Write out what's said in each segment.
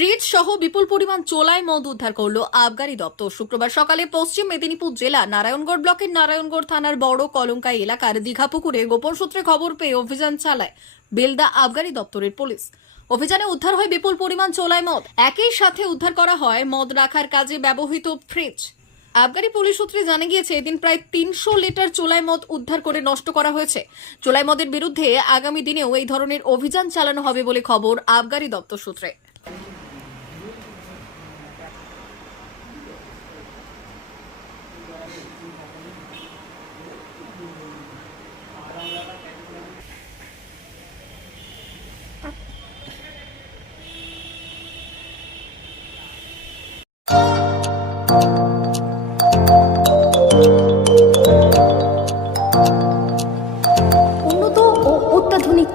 Fridge সহ বিপুল পরিমাণ চোলাই মদ উদ্ধার করল আবগারি দপ্তর। শুক্রবার সকালে পশ্চিম মেদিনীপুর জেলা নারায়ণগড় ব্লকের নারায়ণগড় থানার বড় কলঙ্কাই এলাকার দীঘাপুকুরে গোপন সূত্রে খবর পেয়ে অভিযান চালায় বেলদা আবগারি দপ্তরের পুলিশ। অভিযানে উদ্ধার হয় বিপুল পরিমাণ চোলাই মদ। একই সাথে উদ্ধার করা হয় মদ রাখার কাজে ব্যবহৃত ফ্রিজ। আবগারি পুলিশ সূত্রে জানা গিয়েছে, এদিন প্রায় তিনশো লিটার চোলাই মদ উদ্ধার করে নষ্ট করা হয়েছে। চোলাই মদের বিরুদ্ধে আগামী দিনেও এই ধরনের অভিযান চালানো হবে বলে খবর আবগারি দপ্তর সূত্রে উন্নত ও অত্যাধুনিক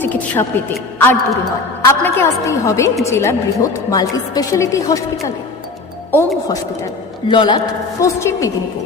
চিকিৎসা পেতে আর দূরে নয়। আপনাকে আসতেই হবে জেলার বৃহৎ মাল্টি স্পেশালিটি হসপিটালে। ওম হসপিটাল, ললাট, পশ্চিম মেদিনীপুর।